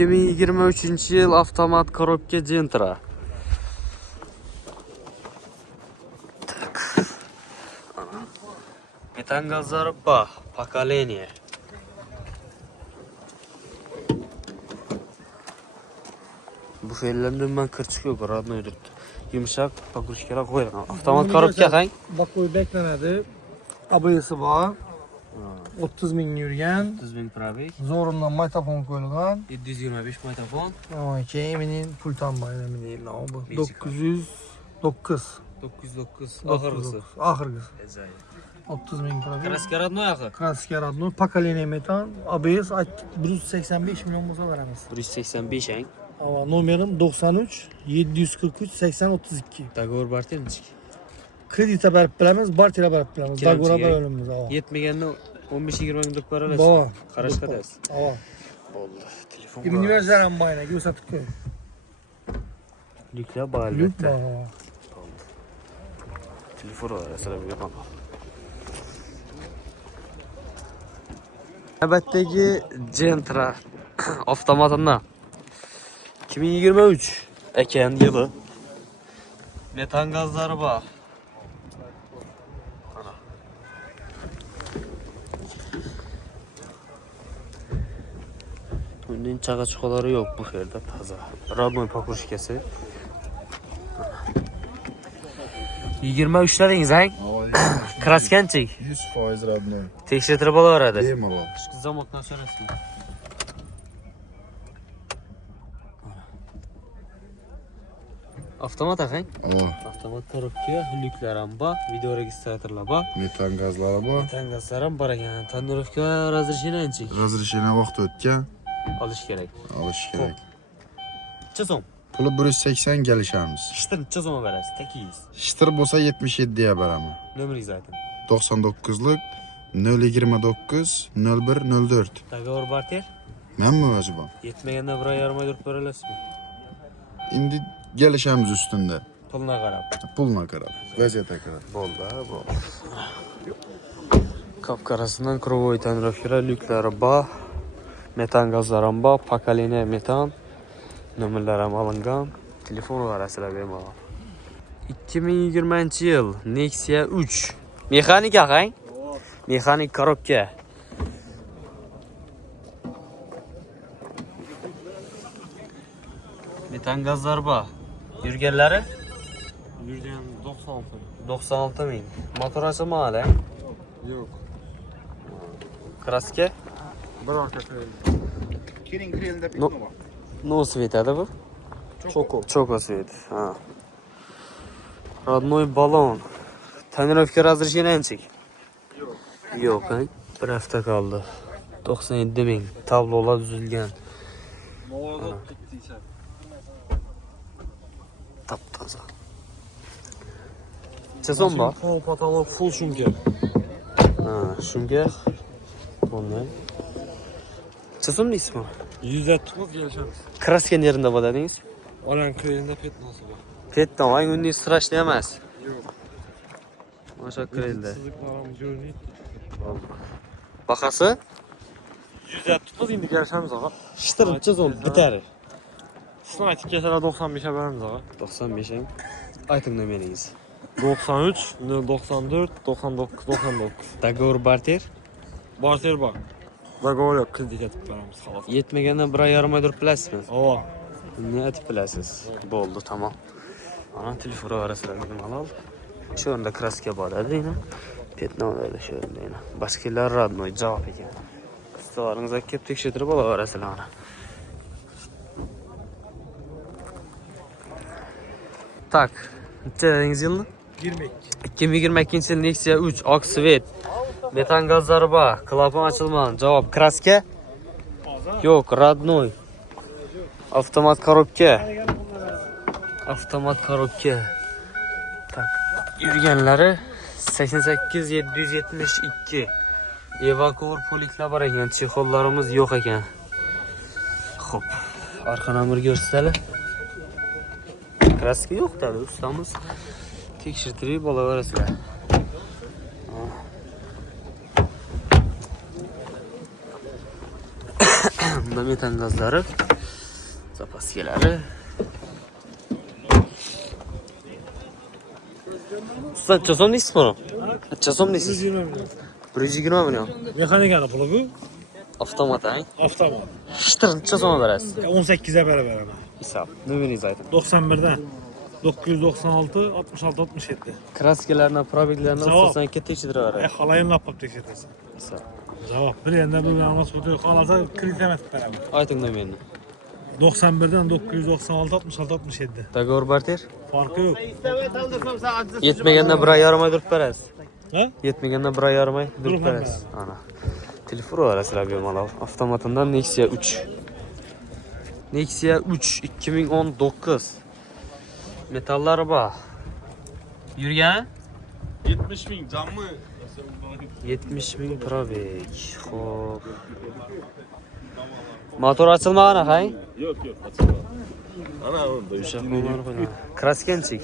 2023-yil avtomat korobka Gentra. Так. Metan gazlari bor, pokoleniya. Bu fellerden ben kırçık yok, radno edip. Yumuşak pakuruşkara koyalım. Avtomat korobka qang? Bakoy beklenadi. ABS'i var. 30 ming yurgan. 30 ming probek. Zo'rimdan maytafon qo'yilgan. 725 maytafon. Keyin mening pul tanmaydi meni bu. Nechi 909. 909 Oxirgisi. Oxirgisi. 30 ming probek. Kraska radno axir. Kraska radno, pokoleniya metan, ABS 185 million bo'lsa beramiz. 185 ang. Nomerim 93 743 80 32. Dogovor bartermich. Kreditga berib bilamiz, barterga berib bilamiz. Dogovor beramiz. Yetmaganda 15-20 ming deb beramiz. Baba. Qarashqa deysiz. Bo'ldi. Telefon. Universal ham bayna ko'rsatib qo'y. Lükla bor Lük albatta. bor. Telefon asrab yo'qman. Navbatdagi Gentra avtomatini 2023 ekan yılı. Metan gazları bor. Bunun çağa çuqaları yok bu yerde taza. Radnoy pakuruşkası. 23'ləringiz hang? Kraskanchik. 100% radnoy. Tekshirtirib olaveradi. Bemalol. Zamokdan so'rasizmi? Avtomat hang? Avtomat korobka, lyuklar ham bor, video registratorlar bor. Metan gazlari bor. Tangazlar ham bor ekan. Tonirovka razрешение ancha. Razрешение vaqt o'tgan. Olish kerak. Olish kerak. Necha so'm? Puli 180 kelishamiz. Shtir necha so'm berasiz? Takiz. Shitir bo'lsa 77 ga beraman. Nomeringizni ayting. 99lik 029 01 04. Dogovor barter? Menmi o'zi bu? Yetmaganda 1,5 oy turib beralasizmi? Endi kelishamiz ustunda. Pulga qarab. Pulga qarab, vaziyatga qarab. Bo'ldi, bo'ldi. Kapkarasından kruvoy tonirovkalar, lyuklari bor. Metan gazlari ham bor, pokoleniya metan. Nomerlar ham olingan. Telefon orasida bemalol. 2020-yil Nexia 3. Mexanik hang? Mexanik korobka. Metan gazlari bor. Yurganlari? Yurgan 96. 96 ming. Motor ochilmadi, ha? Yo'q. Kraska? Bir orqa qo'yildi. Keling grelda No svetadi bu? Choko svet. Ha. Родной balon. Tonirovka razрешение anchik. Yo'q, ha? Bir hafta qoldi. 97 ming. Tablolar tuzilgan. Mo'g'azot ketdiysa. Taptoza. Chazon bor? Full patolog, full shumka. Ha, shunga bunday. Chazon ismi? 160 kelishamiz. Kraskan yerinde bor dedingiz? Olan qo'yinda petnosi bor. Petdan, ay undan strashli emas. Yo'q. O'sha qildi. Sizliklar ham ko'rinadi. Bahası? 160 endi kelishamiz og'a. Shtirib chazon bitar. Snayt kesalar 95 ga beramiz og'a. 95 ang. Ayting nomeringiz. 93 094 99 99. Dogovor barter. Barter bor. Dogovor yo'q, kredit etib beramiz xolos. Yetmaganda 1,5 oy turib bilasizmi? Ova. Ne etib bilasiz? Bo'ldi, tamam. Ana telefon orasida malol. Shu yerda kraska bor edi, petno edi shu yerda. Boshqalar radnoy javob ekan. Qistoringizga kelib tekshirib olaverasizlar. Tak. Necha dedingiz yilni? 22. 2022 yil Nexia 3 oq svet. Metan gazlari bor, klapan ochilmagan. Javob kraska? Yo'q, radnoy. Avtomat korobka. Avtomat korobka. Tak. Yurganlari 88 772. Evakuor poliklar bor ekan, chexollarimiz yo'q ekan. Xo'p, orqa nomerga ko'rsatali. Kraska yo'q dedi ustamiz. Tekshirtirib olaverasizlar. Bunda metan gazlari Zapaskelari. Usta necha so'm deysiz buni? Necha so'm deysiz? 120 million. Mexanikani puli bu. Avtomat, ha? Avtomat. Shtir necha so'm berasiz? 18 ga beraman. Hisob. Nomeringizni ayting. 91 dan 996 66 67. Kraskalarni, probeglarni Javob. ustosan aka tekshiraveradi. Halayinlab qolib tekshirasiz. Hisob. Javob. Bir endi bu namoz qolasa kredit emas beraman. Ayting nomerini. 91 dan 996 66 67. Dogovor barter. Farqi yo'q. Yetmaganda 1.5 oy turib berasiz. Ha? Yetmaganda 1.5 oy turib Durib berasiz. Ana. Telefon orasida bemalol. Avtomatimdan Nexia 3. Nexia 3 2019. Metallari bor. Yurgan? 70 ming cammi. 70 ming probeg. Xo'p. Motor ochilmagan hay? Yo'q, ochilmadi. Ana unda. Kraskenchik.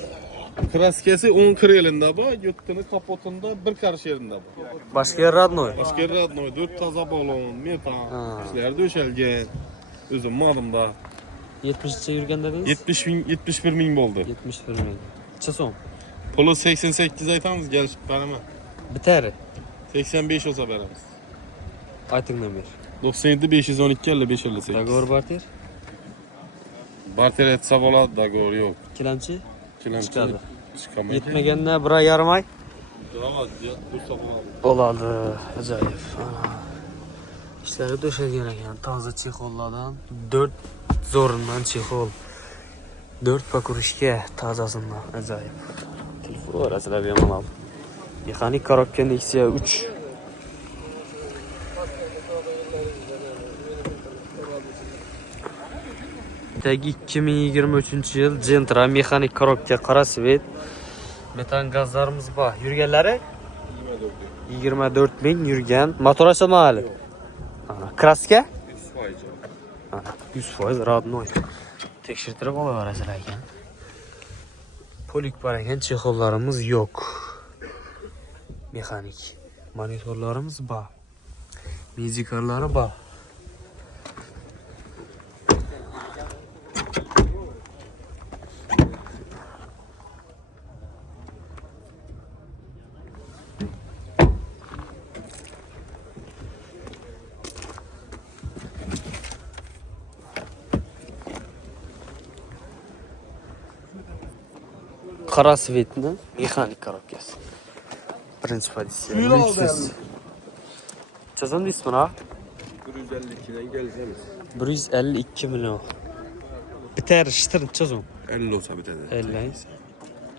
Kraskasi 10 krelinde bor, yutqini kapotunda bir qarış yerinde bor. Boshqa radnoy. Asker radnoy 4 toza balon, metan, Ha. ishlar döşelgen. O'zim modimda 70 cha yurgan dedingiz? 70 ming, 71 ming bo'ldi. 71 ming. Necha so'm? Puli 88 aytamiz, kelishib beraman. Bitari. 85 olsa beramiz. Ayting nomer. 97 512 55 58. Dogovor barter. Barter etsa bo'ladi, dogovor yo'q. Kilamchi? Kilamchi Chiqadi. chiqamaydi. Yetmaganda 1.5 oy Javob, dursa bo'ladi. bo'ladi. Ajoyib. Ishlari döşelgan ekan. Toza chexollardan 4 zo'rindan chexol. 4 pakurishga tozasidan. Ajoyib. Telefon orasida bemalol. Mexanik korobka Nexia 3. Tagi 2023-yil Gentra mexanik korobka qora svet. Metan gazlarimiz bor. Yurganlari 24 ming yurgan. Motor ochilmadi. Ana, kraska? 100%. Ana, 100% radnoy. Tekshirtirib olaverasizlar ekan. Polik bor ekan, chexollarimiz yo'q. Mexanik. Monitorlarimiz bor. Mizikarlari bor. Qora svetni mexanik korobkasi. Birinchi pozitsiya. Lüksus. Chazon deysiz buni? 152 dan kelishamiz. 152 million. Bitar shtir chazon. 50 olsa bitadi. 50.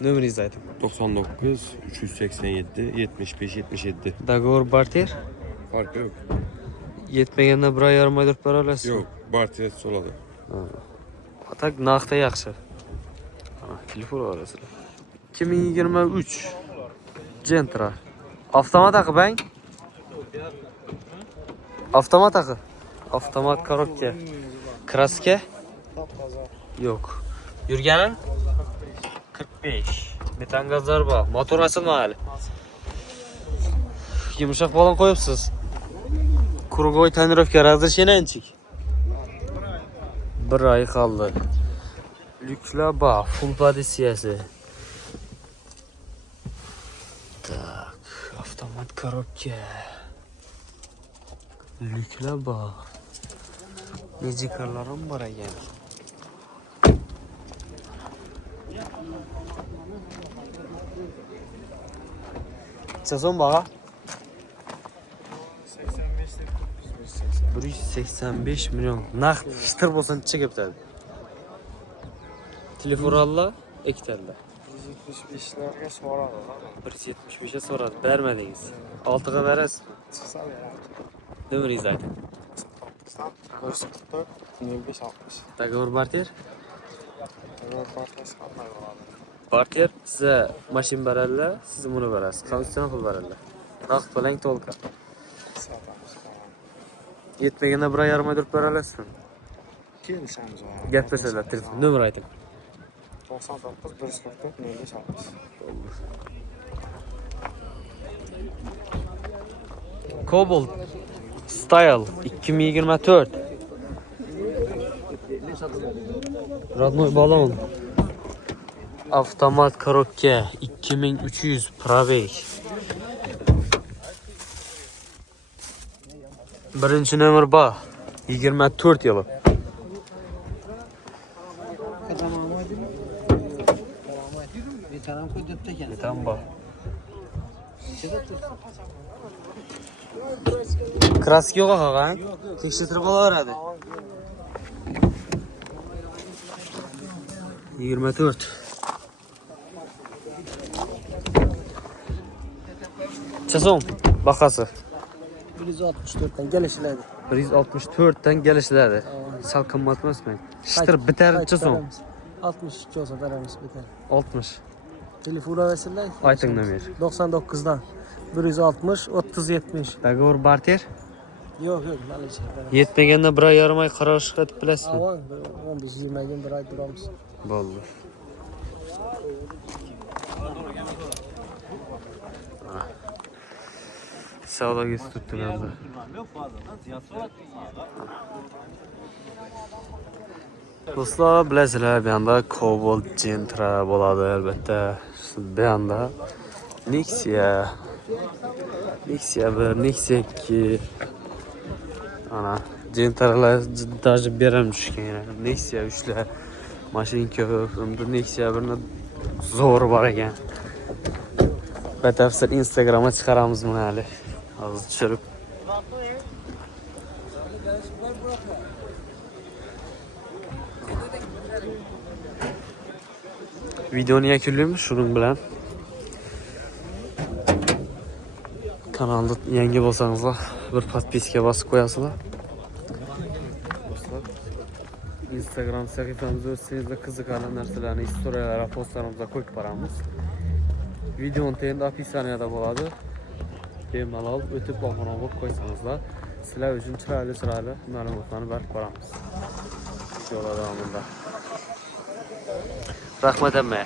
Nomeringizni ayting. 99 387 75 77. Dogovor barter. Farqi yo'q. Yetmaganda 1.5 oy turib bera olasiz. Yo'q, barter bo'ladi. Atak naqda yaxshi. Ana, telefon orasida. 2023 Gentra. Avtomat aqibang. Avtomat aqi. Avtomat korobka. Kraska? Yo'q. Yurgani? 45. Metan gazlar bor. Motor ochilmadi. Yumshoq balon qo'yibsiz. Круговой tonirovka разрешениянчик. 1 oy qoldi. Lyuklar bor, full pozitsiyasi. Tak, avtomat korobka. Lyuklar bor. Mejikarlarim bor ekan. Sezon bağı 185 milyon. Naqd shtir bo'lsa necha ketadi? Telefon alla, ektarlar. 175larga so'radi. 175 ga so'radi, bermadingiz. 6 ga berasiz. Chiqsa beradi. Nomeringizni ayting. 144 0560. Dogovor barter. Partiyasi qanday bo'ladi? Barter size mashin beradilar, siz buni berasiz. Komissiyon pul beradilar. Naqd bilan to'lqa. Yetmaganda 1.5 oy turib bera olasizmi? Kelishamiz. Gaplashadilar, telefon nomer ayting. 99 144 0560. Cobalt Style 2024. Radnoy balon. Avtomat korobka 2300 probeg. Birinchi nomer bor. 24 yili. Metan bor. Kraska yo'q og'a. Tekshirtirib olaveradi. 24. Chasom bahası. 164'ten gelişiledi. 164 dan kelishiladi. Sal qimmat emasmi? Shitir bitar chasom. 62 olsa veremiz biter. 60. Telefona versinler. Ayting nomer. 99'dan 160 30 70. Dogovor barter. Yok maalesef. Yetmaganda 1,5 oy qarorish qilib bilasizmi? Avan 15-20 gün bir ay duramiz. Bo'ldi. Savdoga tutdim endi. Do'stlar, bilasizlar, bu yoqda Cobalt Gentra bo'ladi albatta. Bu yoqda Nexia 1, Nexia 2. Ana, Gentralar даже beram tushgan. Nexia 3lar mashina ko'p. Endi Nexia 1ni zo'r bor ekan. Batafsil Instagramga chiqaramiz buni hali. Hozir tushirib. Videoni yakunlaymiz shuning bilan. Kanalda yangi bo'lsangizlar, bir podpiska bosib qo'yasizlar. Instagram sahifamizda o'zingizga qiziqarli narsalarni istoрияларga postlarimizga qo'yib boramiz. Videoning tagida opisaniyada bo'ladi. Bemalol o'tib obuna bo'lib qo'ysangizlar, sizlar uchun chiroyli ma'lumotlarni berib boramiz. Yo'l davomida. Rahmat amma.